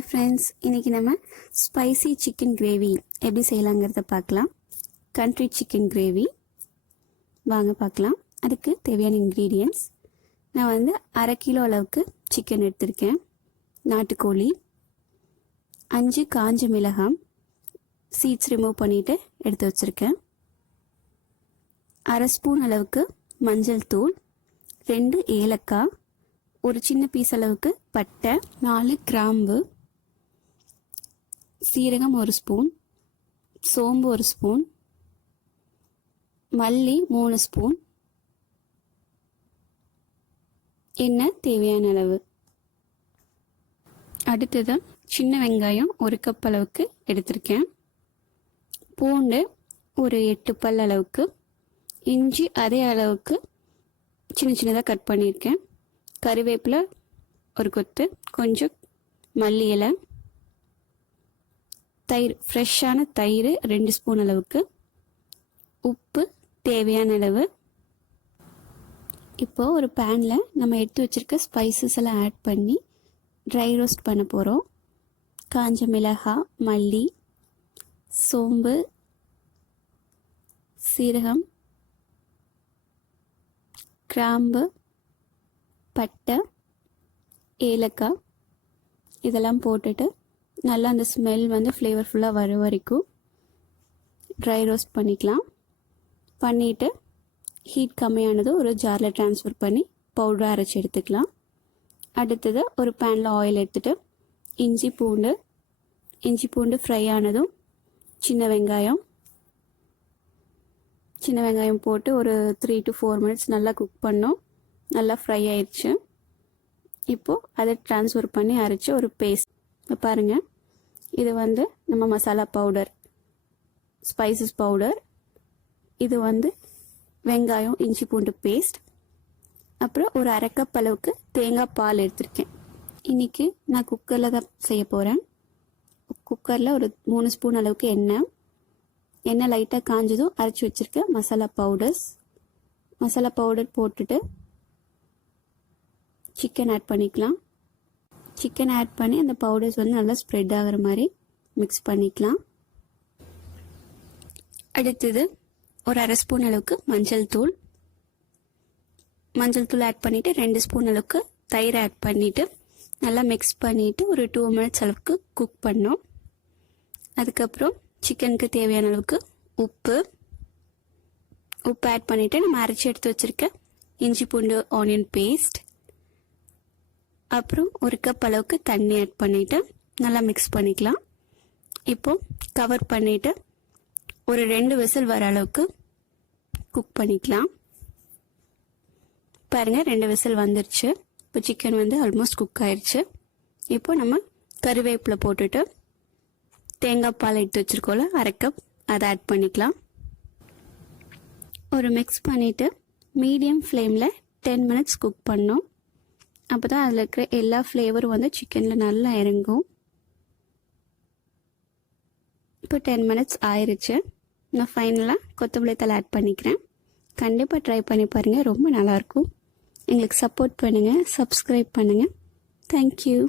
Hi friends, இன்றைக்கி நம்ம spicy chicken gravy எப்படி செய்யலாங்கிறத பார்க்கலாம். கண்ட்ரி சிக்கன் கிரேவி வாங்க பார்க்கலாம். அதுக்கு தேவையான இன்க்ரீடியன்ட்ஸ் நான் வந்து 1/2 கிலோ அளவுக்கு சிக்கன் எடுத்திருக்கேன். நாட்டுக்கோழி, 5 காஞ்ச மிளகாய் சீட்ஸ் ரிமூவ் பண்ணிவிட்டு எடுத்து வச்சுருக்கேன். 1/2 ஸ்பூன் அளவுக்கு மஞ்சள் தூள், 2 ஏலக்காய், ஒரு சின்ன பீஸ் அளவுக்கு பட்டை, 4 கிராம்பு, சீரகம் 1 ஸ்பூன், சோம்பு 1 ஸ்பூன், மல்லி 3 ஸ்பூன், எண்ணெய் தேவையான அளவு. அடுத்தது சின்ன வெங்காயம் 1 கப் அளவுக்கு எடுத்திருக்கேன். பூண்டு ஒரு 8 பல் அளவுக்கு, இஞ்சி அதே அளவுக்கு சின்ன சின்னதாக கட் பண்ணியிருக்கேன். கறிவேப்பிலை 1 கொத்து, கொஞ்சம் மல்லி இலை, தயிர், ஃப்ரெஷ்ஷான தயிர் 2 ஸ்பூன் அளவுக்கு, உப்பு தேவையான அளவு. இப்போது ஒரு பேனில் நம்ம எடுத்து வச்சுருக்க ஸ்பைசஸ் எல்லாம் ஆட் பண்ணி ட்ரை ரோஸ்ட் பண்ண போகிறோம். காஞ்ச மிளகாய், மல்லி, சோம்பு, சீரகம், கிராம்பு, பட்டை, ஏலக்காய் இதெல்லாம் போட்டுட்டு நல்லா அந்த ஸ்மெல் வந்து ஃப்ளேவர்ஃபுல்லாக வர வரைக்கும் ட்ரை ரோஸ்ட் பண்ணிக்கலாம். பண்ணிவிட்டு ஹீட் கம்மியானது ஒரு ஜாரில் ட்ரான்ஸ்ஃபர் பண்ணி பவுடரை அரைச்சி எடுத்துக்கலாம். அடுத்தது ஒரு பேனில் ஆயில் எடுத்துகிட்டு இஞ்சி பூண்டு ஃப்ரை ஆனதும் சின்ன வெங்காயம் போட்டு ஒரு 3 to 4 மினிட்ஸ் நல்லா குக் பண்ணோம். நல்லா ஃப்ரை ஆயிடுச்சு. இப்போது அதை ட்ரான்ஸ்ஃபர் பண்ணி அரைச்சி ஒரு பேஸ்ட். இப்போ பாருங்கள், இது வந்து நம்ம மசாலா பவுடர், ஸ்பைசஸ் பவுடர், இது வந்து வெங்காயம் இஞ்சி பூண்டு பேஸ்ட், அப்புறம் ஒரு 1/2 கப் அளவுக்கு தேங்காய் பால் எடுத்திருக்கேன். இன்றைக்கி நான் குக்கரில் தான் செய்ய போகிறேன். குக்கரில் ஒரு 3 ஸ்பூன் அளவுக்கு எண்ணெய் லைட்டாக காஞ்சதும் அரைச்சி வச்சுருக்க மசாலா பவுடர் போட்டுட்டு சிக்கன் ஆட் பண்ணிக்கலாம். சிக்கன் ஆட் பண்ணி அந்த பவுடர்ஸ் வந்து நல்லா ஸ்ப்ரெட் ஆகிற மாதிரி மிக்ஸ் பண்ணிக்கலாம். அடுத்தது ஒரு 1/2 ஸ்பூன் அளவுக்கு மஞ்சள் தூள் ஆட் பண்ணிவிட்டு 2 ஸ்பூன் அளவுக்கு தயிர் ஆட் பண்ணிவிட்டு நல்லா மிக்ஸ் பண்ணிவிட்டு ஒரு 2 மினிட்ஸ் அளவுக்கு குக் பண்ணோம். அதுக்கப்புறம் சிக்கனுக்கு தேவையான அளவுக்கு உப்பு ஆட் பண்ணிவிட்டு நம்ம அரைச்சி எடுத்து வச்சுருக்க இஞ்சி பூண்டு ஆனியன் பேஸ்ட், அப்புறம் 1 கப் அளவுக்கு தண்ணி ஆட் பண்ணிவிட்டு நல்லா மிக்ஸ் பண்ணிக்கலாம். இப்போது கவர் பண்ணிவிட்டு ஒரு 2 விசில் வர அளவுக்கு குக் பண்ணிக்கலாம். பாருங்கள், 2 விசில் வந்துருச்சு. இப்போ சிக்கன் வந்து ஆல்மோஸ்ட் குக் ஆயிடுச்சு. இப்போ நம்ம கறிவேப்பிலை போட்டுட்டு தேங்காய் பால் எடுத்து வச்சுருக்கோம்ல 1/2 கப், அதை ஆட் பண்ணிக்கலாம். ஒரு மிக்ஸ் பண்ணிவிட்டு மீடியம் ஃப்ளேமில் 10 மினிட்ஸ் குக் பண்ணோம். அப்போ தான் அதில் இருக்கிற எல்லா ஃப்ளேவரும் வந்து சிக்கனில் நல்லா இறங்கும். இப்போ 10 மினிட்ஸ் ஆயிடுச்சு. நான் ஃபைனலாக கொத்தமல்லி தழை ஆட் பண்ணிக்கிறேன். கண்டிப்பாக ட்ரை பண்ணி பாருங்கள், ரொம்ப நல்லாயிருக்கும். எங்களுக்கு சப்போர்ட் பண்ணுங்கள், சப்ஸ்கிரைப் பண்ணுங்கள். தேங்க்யூ.